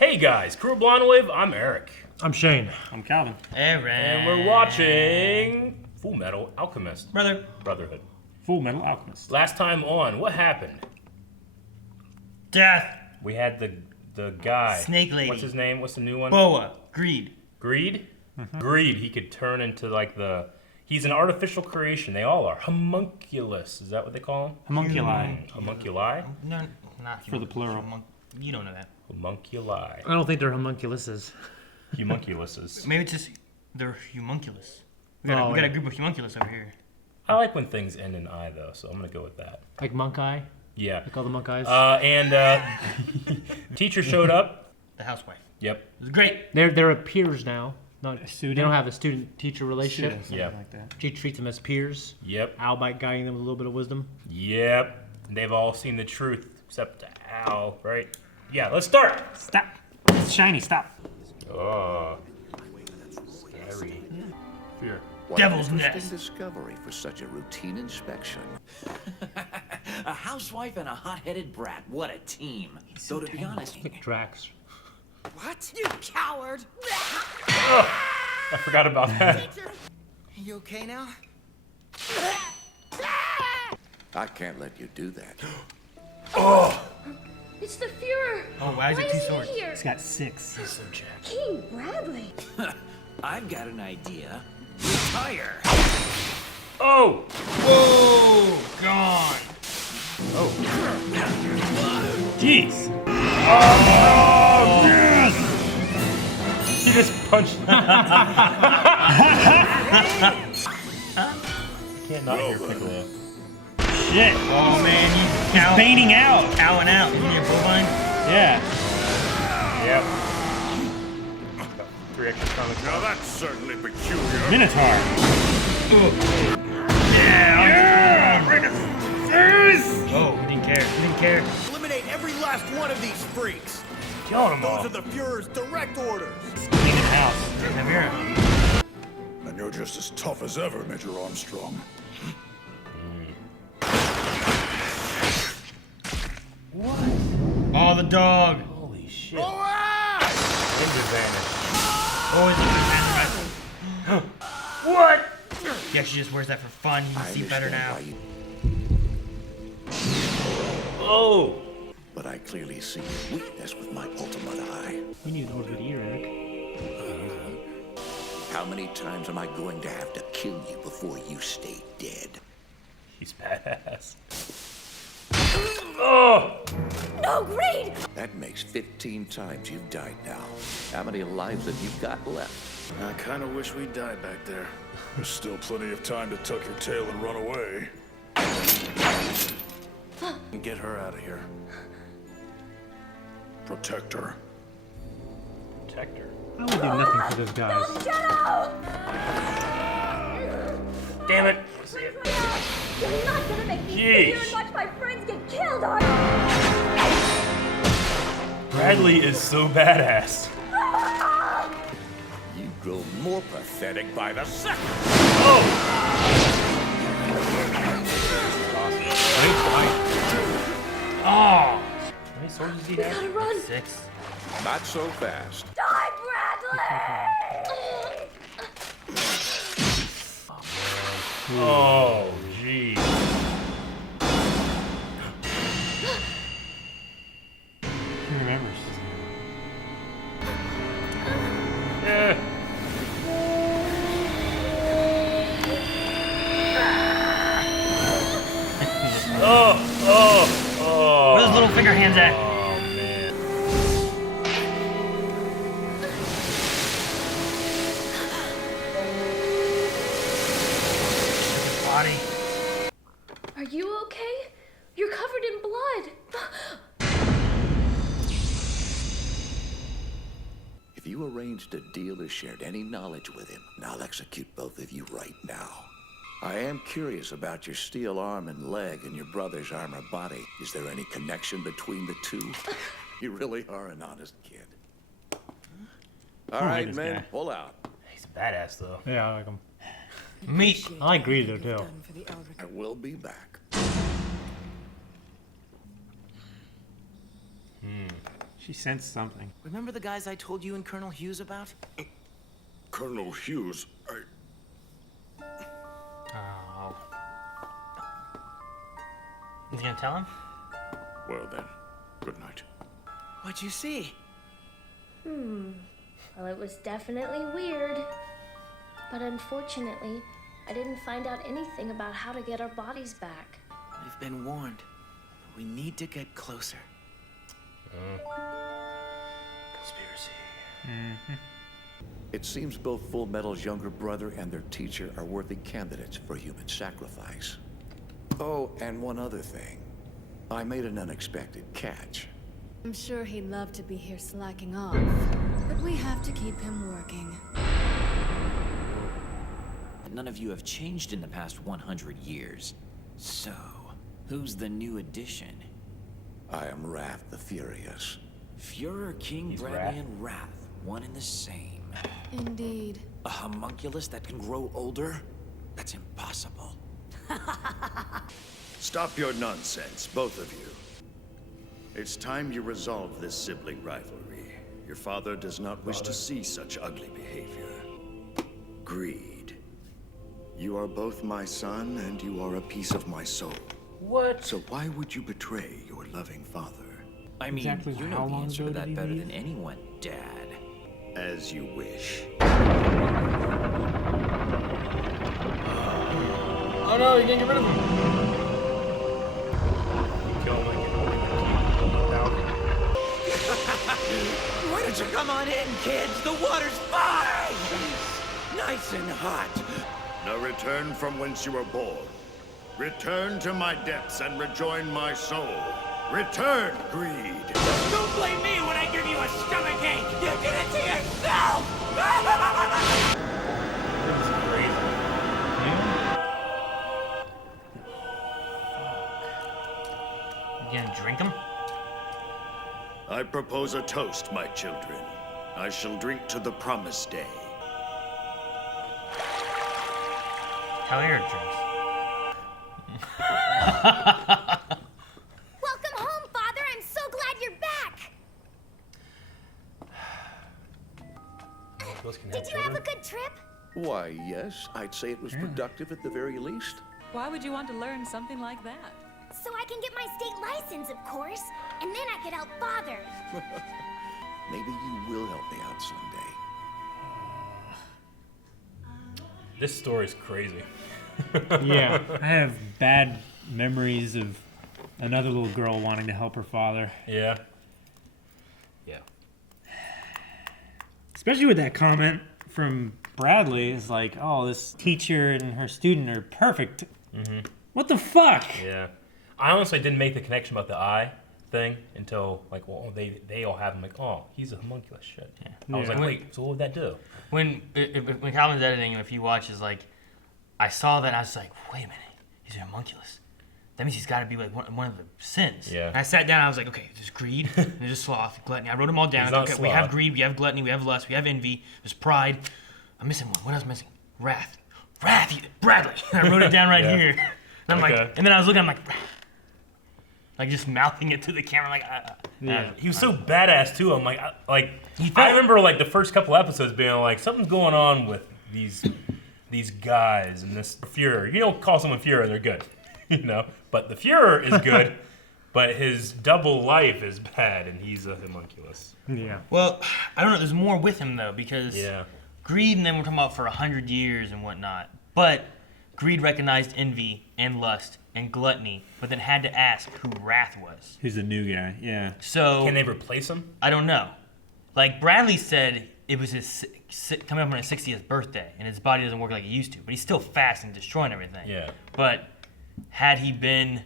Hey guys, Crew Blonde Wave, I'm Eric. I'm Shane. I'm Calvin. Aaron. And we're watching Fullmetal Alchemist Brotherhood. Fullmetal Alchemist. Last time on, what happened? Death. We had the guy. Snake lady. What's his name? What's the new one? Boa. Greed. Greed? Greed, he could turn into like he's an artificial creation. They all are. Homunculus, is that what they call him? Homunculi. Homunculi? No, not For the plural. You don't know that. Homunculi. I don't think they're homunculuses. Homunculuses. Maybe it's just they're homunculus. We got a group of homunculus over here. I like when things end in I though, so I'm gonna go with that. Like monk eye? Yeah. Like all the monk eyes? Teacher showed up. The housewife. Yep. It was great. They're peers now. Not Student? They don't have a student-teacher relationship. Something Yeah. like that. She treats them as peers. Yep. Al by guiding them with a little bit of wisdom. Yep. They've all seen the truth except Al, right? Yeah, let's start. Stop. It's shiny, stop. Oh. Scary. Fear. Devil's What an nest. interesting discovery for such a routine inspection. A housewife and a hot-headed brat. What a team. Though to be honest, Like Drax. what? You coward! I forgot about that. You okay now? I can't let you do that. It's the Fuhrer! Oh, why is it two swords? He here? It's got 6. He's so jacked. King Bradley! I've got an idea. Retire! Oh! Whoa! Gone. Jeez. He just punched. Can't not hear Piccolo. Shit. Oh man, he's Baiting out. cowing out. Isn't he a bovine? Yeah. Yep. Got 3 extra comics. Now that's certainly peculiar. Minotaur. Oh, he didn't care. He didn't care. Eliminate every last one of these freaks. Killing them all. Those are the Fuhrer's direct orders. Cleaning house. Namira. And you're just as tough as ever, Major Armstrong. Oh, the dog. Holy shit. Ninja vanished. Oh, he's a good rifle. What? He actually just wears that for fun. He can see better now. Why you, Oh! but I clearly see your weakness with my ultimate eye. You need an good ear, Eric. How many times am I going to have to kill you before you stay dead? He's badass. Oh! No, Greed! That makes 15 times you've died now. How many lives have you got left? I kind of wish we'd died back there. There's still plenty of time to tuck your tail and run away. And get her out of here. Protect her. Protector. I would do nothing for those guys. Shadow! Damn it. You're not gonna make me sit here and Jeez. watch my friends get killed, are you? Bradley is so badass. You grow more pathetic by the second. Oh! Oh! How many swords does he have? Gotta run! 6. Not so fast. Die, Bradley! Oh, jeez. He remembers. Yeah. Oh! Where are those little finger hands at? Oh, man. His body. Are you okay? You're covered in blood! If you arranged a deal or shared any knowledge with him, I'll execute both of you right now. I am curious about your steel arm and leg and your brother's armor body. Is there any connection between the two? You really are an honest kid. All right, this men, guy. pull out. He's a badass, though. Yeah, I like them. Meat. I like Greed, though, too. I will be back. She sensed something. Remember the guys I told you and Colonel Hughes about? Colonel Hughes, Oh. You gonna tell him? Well then, good night. What'd you see? Well, it was definitely weird. But unfortunately, I didn't find out anything about how to get our bodies back. We've been warned, but we need to get closer. Conspiracy. It seems both Fullmetal's younger brother and their teacher are worthy candidates for human sacrifice. Oh, and one other thing. I made an unexpected catch. I'm sure he'd love to be here slacking off, but we have to keep him working. None of you have changed in the past 100 years. So, who's the new addition? I am Wrath the Furious. Führer, King, He's Bradley, Wrath. and Wrath, one and the same. Indeed. A homunculus that can grow older? That's impossible. Stop your nonsense, both of you. It's time you resolve this sibling rivalry. Your father does not wish to see such ugly behavior. Greed. You are both my son, and you are a piece of my soul. What? So why would you betray your loving father? I mean, Exactly you how know the long answer ago to did that he better leave? than anyone, Dad. As you wish. Oh no, you're gonna get rid of him. Kill him like Why don't you come on in, kids? The water's fine! Nice and hot. Now return from whence you were born. Return to my depths and rejoin my soul. Return, greed! Don't blame me when I give you a stomachache! You did it to yourself! You gonna drink him? I propose a toast, my children. I shall drink to the promised day. How Eric drinks. Welcome home, Father! I'm so glad you're back! Did you have a good trip? Why, yes, I'd say it was productive at the very least. Why would you want to learn something like that? So I can get my state license, of course. And then I could help Father. Maybe you will help me out someday. This story's crazy. Yeah. I have bad memories of another little girl wanting to help her father. Yeah. Yeah. Especially with that comment from Bradley, is like, oh, this teacher and her student are perfect. Mm-hmm. What the fuck? Yeah. I honestly didn't make the connection about the eye thing until, like, well, they all have him, like, oh, he's a homunculus shit. Yeah. I was Yeah. like, wait, so what would that do? When Calvin's editing, if he watches, like, I saw that and I was like, wait a minute, he's a homunculus. That means he's got to be like one of the sins. Yeah. And I sat down and I was like, okay, there's greed, and there's sloth, gluttony. I wrote them all down. He's not Okay, we have sloth. greed, we have gluttony, we have lust, we have envy, there's pride. I'm missing one. What else missing? Wrath. Bradley. And I wrote it down right Yeah. here. And I'm Okay. like, and then I was looking, I'm like, like just mouthing it to the camera, like, Yeah. He was so badass too. I'm like, I remember like the first couple episodes being like, something's going on with these guys and this Führer. You don't call someone Führer, they're good, you know. But the Führer is good, but his double life is bad, and he's a homunculus. Yeah. Well, I don't know. There's more with him though, because Yeah. greed, and then we're talking about for 100 years and whatnot. But greed recognized envy and lust and gluttony, but then had to ask who Wrath was. Who's the new guy? Yeah. So Can they replace him? I don't know. Like Bradley said, it was his coming up on his 60th birthday, and his body doesn't work like it used to. But he's still fast and destroying everything. Yeah. But had he been,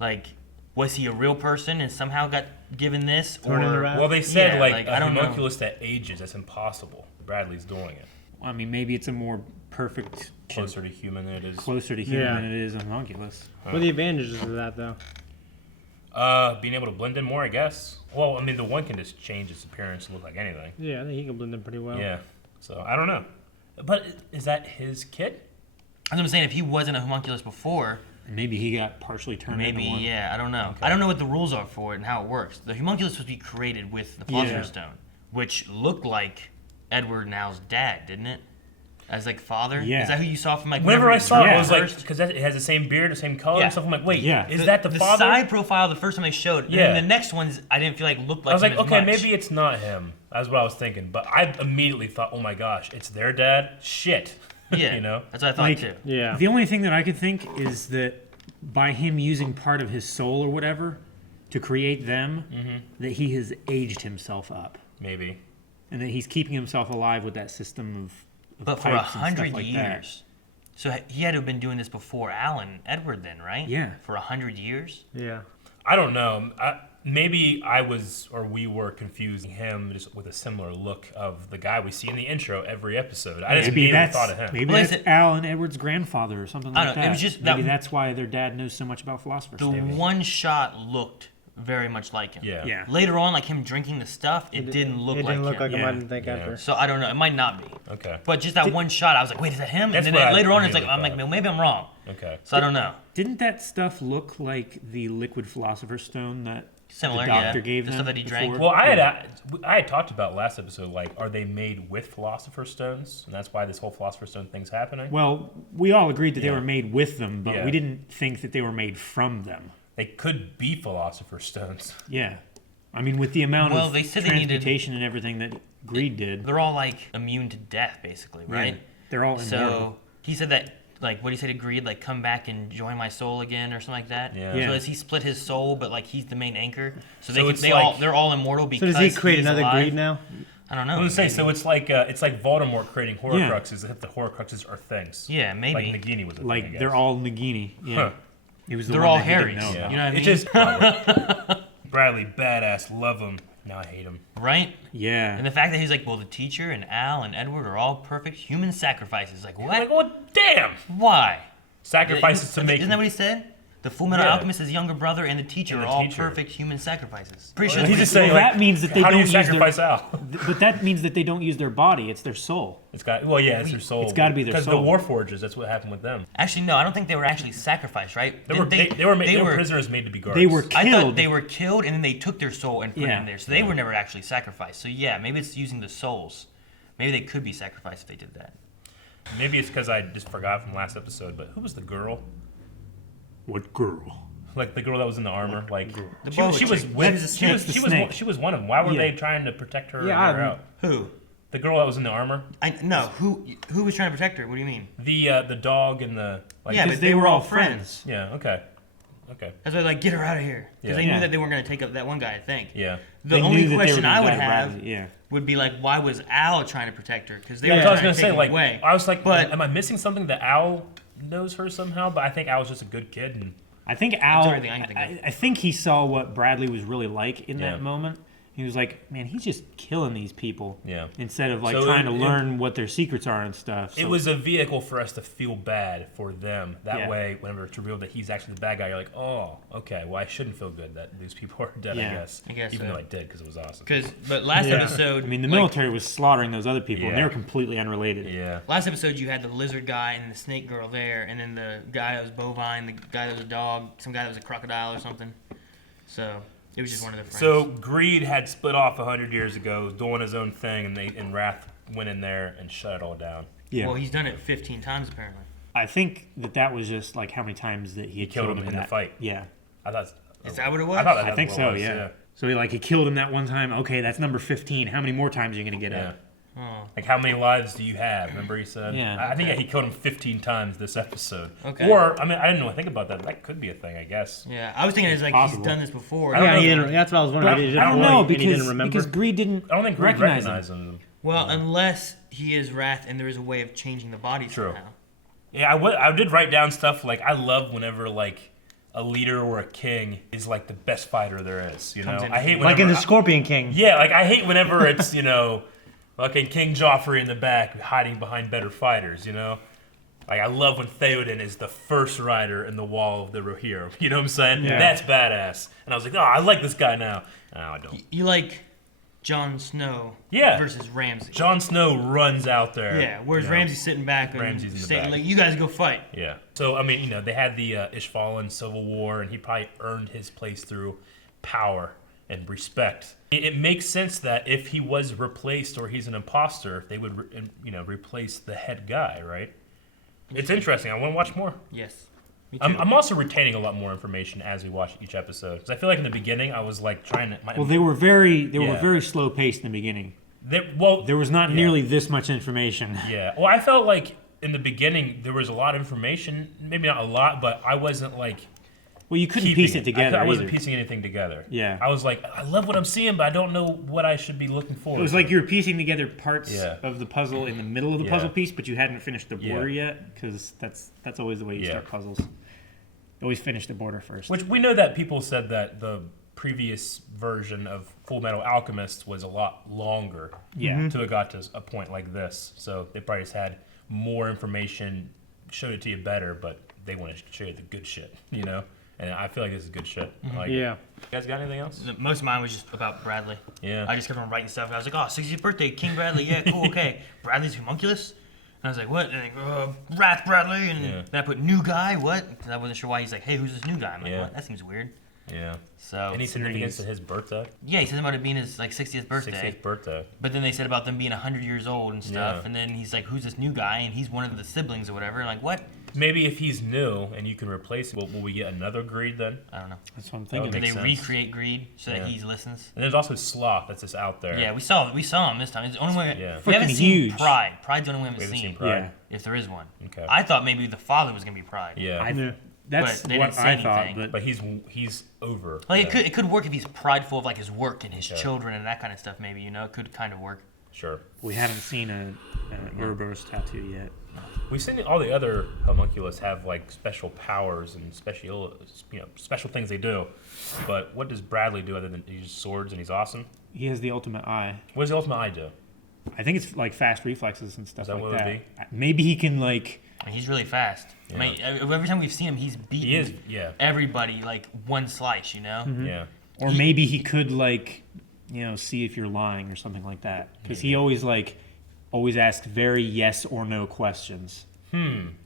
like, was he a real person and somehow got given this? Thrown in the Or rat? Well, they said Yeah, like like, a I don't know. homunculus that ages. That's impossible. Bradley's doing it. I mean, maybe it's a more perfect, Closer to human than it is. closer to human Yeah. than it is a homunculus. What are the advantages of that, though? Being able to blend in more, I guess. Well, I mean, the one can just change its appearance and look like anything. Yeah, I think he can blend in pretty well. Yeah. So I don't know. But is that his kid? That's what I'm saying. If he wasn't a homunculus before, Maybe he got partially turned Maybe, into one. yeah, I don't know. I don't know what the rules are for it and how it works. The homunculus was supposed to be created with the Philosopher's Stone, which looked like Edward Now's dad, didn't it? As like father? Yeah. Is that who you saw from like Whenever I saw it, Yeah. it was like, because it has the same beard, the same color Yeah. and stuff. I'm like, wait, Yeah. is that the father? side profile the first time they showed, Yeah. and then the next ones I didn't feel like looked like I was like, him as okay, much. maybe it's not him. That's what I was thinking. But I immediately thought, oh my gosh, it's their dad? Shit. Yeah, You know? that's what I thought Like, too. Yeah. The only thing that I could think is that by him using part of his soul or whatever to create them, that he has aged himself up. Maybe. And that he's keeping himself alive with that system of But for pipes and stuff 100 like years. So he had to have been doing this before Alan Edward then, right? Yeah. For 100 years? Yeah. I don't know. Maybe I was, or we were confusing him just with a similar look of the guy we see in the intro every episode. I just Maybe immediately that's, thought of him. maybe Well, that's is it- Alan Edwards' grandfather or something I like don't know, that. it was just maybe that- that's why their dad knows so much about Philosopher's The Stone. one shot looked very much like him. Yeah. Yeah. Later on, like him drinking the stuff, it didn't look It like didn't look him. like him. Yeah. I didn't think Yeah. after. So I don't know. It might not be. Okay. But just that one shot, I was like, wait, is that him? That's And then what I later on, it's like, immediately I'm like, thought. well, maybe I'm wrong. Okay. So I don't know. Didn't that stuff look like the liquid Philosopher's Stone that Similar, the doctor yeah. gave The them stuff that he drank. before? Well, I had talked about last episode, like, are they made with Philosopher's Stones? And that's why this whole Philosopher's Stone thing's happening? Well, we all agreed that they Yeah. were made with them, but Yeah. we didn't think that they were made from them. They could be Philosopher's Stones. Yeah. I mean, with the amount Well, of they said they needed- transmutation and everything that Greed did, They're all like immune to death, basically, right? they're all So immortal. he said that, like, what he said to Greed, like, come back and join my soul again, or something like that. Yeah. Yeah. So as he split his soul, but like he's the main anchor, so So they it's can, like- they're all immortal So because does he create is another alive. Greed now? I don't know. I was gonna say, so maybe. it's like Voldemort creating Horcruxes, except the Horcruxes are things. Yeah, maybe. Like Nagini was a thing, I Like, guess. they're all Nagini. Yeah. Huh. He was the They're one all that he didn't Harrys. know Yeah. about. You know what I mean? It just Bradley, badass, love him. Now I hate him. Right? Yeah. And the fact that he's like, well, the teacher and Al and Edward are all perfect human sacrifices. Like, what? Like, well, damn! Why? Sacrifices to make. Isn't that what he said? The Fullmetal Yeah. Alchemist, his younger brother, and the teacher And are the all teacher. perfect human sacrifices. Pretty Well, sure he's that's just what he saying, said. Well, like, that means that they how do don't you use their- sacrifice Al? But that means that they don't use their body. It's their soul. It's got. Well, yeah, it's their soul. It's gotta be their Because the soul. Warforges, that's what happened with them. Actually, no, I don't think they were actually sacrificed, right? They were prisoners made to be guards. They were I thought killed. they were killed and then they took their soul and put it Yeah. in there. So they were never actually sacrificed. So yeah, maybe it's using the souls. Maybe they could be sacrificed if they did that. Maybe it's because I just forgot from last episode. But who was the girl? What girl? Like the girl that was in the armor. Like The she, boa she was chick. with. That's She was. the She was. snake. She was one of them. Why were Yeah. they trying to protect her? Yeah, and get her I- out? Who? The girl that was in the armor. No, who was trying to protect her? What do you mean? The dog and the. Like, Yeah, Because but they were all friends. Yeah. Okay. Okay. That's why like get her out of here because Yeah. they knew Yeah. that they weren't going to take up that one guy. I think. Yeah. The They only knew that they were question gonna I would die have Bradley, yeah. would be like, why was Al trying to protect her? Because they Yeah, were that's what I was trying gonna to say. take Like, him away. I was like, But- am I missing something that Al knows her somehow? But I think Al's just a good kid, and I think Al. everything I can think of. I think he saw what Bradley was really like in Yeah. that moment. He was like, "Man, he's just killing these people." Yeah. Instead of like So trying it- to it- learn what their secrets are and stuff. it So- was a vehicle for us to feel bad for them. That Yeah. way, whenever it's revealed that he's actually the bad guy, you're like, oh, okay. Well, I shouldn't feel good that these people are dead. Yeah. I guess. I guess Even so. though I did because it was awesome. But last Yeah. episode, I mean, the like, military was slaughtering those other people, and they Yeah. were completely unrelated. Yeah. Last episode, you had the lizard guy and the snake girl there, and then the guy that was bovine, the guy that was a dog, some guy that was a crocodile or something. So it was just one of their friends. So Greed had split off 100 years ago, doing his own thing, and Wrath went in there and shut it all down. Yeah. Well, he's done it 15 times apparently. I think that was just like how many times that he had killed killed him in in the fight. Yeah. I thought. Is that what it was? I thought that I think was so. what it was, Yeah. So he killed him that one time. Okay, that's number 15. How many more times are you gonna get Yeah. up? Oh. Like, how many lives do you have? Remember he said? Yeah. I think he killed him 15 times this episode. Okay. Or, I mean, I didn't know. Think about that. That could be a thing, I guess. Yeah, I was thinking it's like possible. he's done this before. I don't Yeah, know he if- didn't, that's what I was wondering. But He did I don't avoid know and he didn't because remember. Greed didn't. I don't think Greed recognize him. recognized him. Well, unless he is Wrath and there is a way of changing the body True. somehow. Yeah, I did write down stuff like I love whenever like a leader or a king is like the best fighter there is. You know, Comes in I hate Like in whenever the Scorpion King. yeah, like I hate whenever it's fucking King Joffrey in the back hiding behind better fighters. You know, like I love when Theoden is the first rider in the Wall of the Rohirrim. You know what I'm saying? Yeah. That's badass. And I was like, oh, I like this guy now. No, I don't. You like Jon Snow Yeah. versus Ramsay. Jon Snow runs out there. Yeah, whereas you know. Ramsay's sitting back and Ramsay's in the saying, back. like, you guys go fight. Yeah. So, I mean, you know, they had the Ishvalan Civil War, and he probably earned his place through power and respect. It makes sense that if he was replaced or he's an imposter, they would, replace the head guy, right? It's interesting. I want to watch more. Yes. Me too. I'm also retaining a lot more information as we watch each episode. Because I feel like in the beginning, I was like trying to... Well, they were very Yeah. very slow paced in the beginning. There was not nearly this much information. Yeah. Well, I felt like in the beginning, there was a lot of information. Maybe not a lot, but I wasn't like... Well, you couldn't keeping piece it together. I wasn't either. piecing anything together. Yeah. I was like, I love what I'm seeing, but I don't know what I should be looking for. It was like you were piecing together parts Yeah. of the puzzle in the middle of the Yeah. puzzle piece, but you hadn't finished the border Yeah. yet, because that's always the way you Yeah. start puzzles. You always finish the border first. Which we know that people said that the previous version of Fullmetal Alchemist was a lot longer. Yeah. Until it got to a point like this. So they probably just had more information, showed it to you better, but they want to show you the good shit, you know? And I feel like this is good shit. I like it. Yeah. You guys got anything else? Most of mine was just about Bradley. Yeah. I just kept on writing stuff. I was like, oh, 60th birthday, King Bradley. Yeah, cool, okay. Bradley's homunculus? And I was like, what? And Wrath Bradley. And Yeah. then I put new guy, what? Because I wasn't sure why. He's like, hey, who's this new guy? I'm like, Yeah. what? That seems weird. Yeah. So, Any significance to his birthday? yeah, he said about it being his like 60th birthday. 60th birthday. But then they said about them being 100 years old and stuff. Yeah. And then he's like, who's this new guy? And he's one of the siblings or whatever. Like, what? Maybe if he's new and you can replace him, will we get another Greed then? I don't know. That's what I'm That would thinking. Did they makes sense. recreate Greed so that Yeah. he listens? And there's also Sloth that's just out there. Yeah, we saw him this time. It's the only way. Yeah. We haven't Freaking seen huge. Pride. Pride's the only one we We haven't haven't seen. seen Pride. Yeah. If there is one. Okay. I thought maybe the father was gonna be Pride. Yeah. Yeah. That's But they what didn't say I thought, anything. but But he's over. Like that. it could work if he's prideful of like his work and his Okay. children and that kind of stuff. Maybe it could kind of work. Sure. we haven't seen a Ouroboros tattoo yet. We've seen all the other homunculus have like special powers and special things they do. But what does Bradley do other than he uses swords and he's awesome? He has the ultimate eye. What does the ultimate eye do? I think it's like fast reflexes and stuff Is that like what it that. would Maybe he can like. I mean, he's really fast. Yeah. I mean, every time we've seen him, he's beaten He is, yeah. everybody like one slice. Yeah. Or maybe he could like, see if you're lying or something like that. Because he always asks very yes or no questions.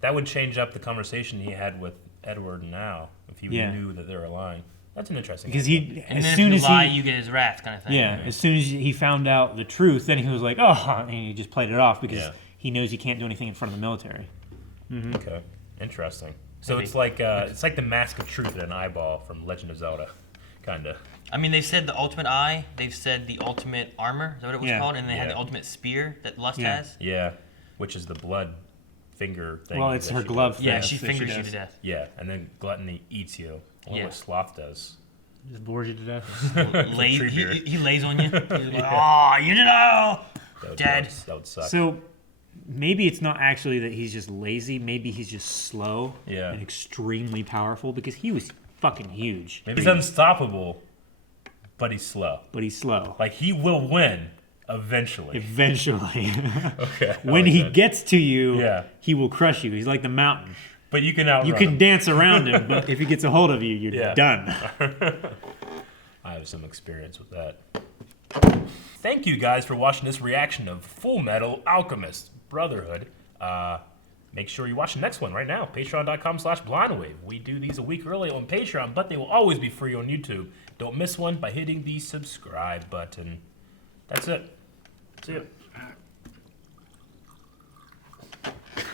That would change up the conversation he had with Edward now if he Yeah. knew that they were lying. That's an interesting. Because idea. And as then soon if as you lie, he, you get his wrath kind of thing. yeah, as soon as he found out the truth, then he was like, oh, and he just played it off because Yeah. he knows he can't do anything in front of the military. Okay. Interesting. So Maybe. it's like the mask of truth in an eyeball from Legend of Zelda, kind of. I mean, they said the ultimate eye. They've said the ultimate armor. Is that what it was Yeah. called? And they had Yeah. the ultimate spear that Lust Yeah. has. Yeah, which is the blood finger thing. Well, it's that her she glove does. Yeah, fist she that fingers you does. to death. Yeah, and then gluttony eats you. I wonder Yeah. what Sloth does. Just bores you to death. Lays, true here. he lays on you. He's like, oh, you know, dead. That would suck. So maybe it's not actually that he's just lazy. Maybe he's just slow Yeah. and extremely powerful because he was fucking huge. Maybe he's unstoppable, but he's slow. But he's slow. Like he will win eventually. Eventually. Okay. I when like he that. gets to you, Yeah. he will crush you. He's like the mountain. But you can outrun You can him. dance around him, but if he gets a hold of you, you're Yeah. done. I have some experience with that. Thank you guys for watching this reaction of Fullmetal Alchemist Brotherhood. Make sure you watch the next one right now. Patreon.com/blindwave. We do these a week early on Patreon, but they will always be free on YouTube. Don't miss one by hitting the subscribe button. That's it. See ya.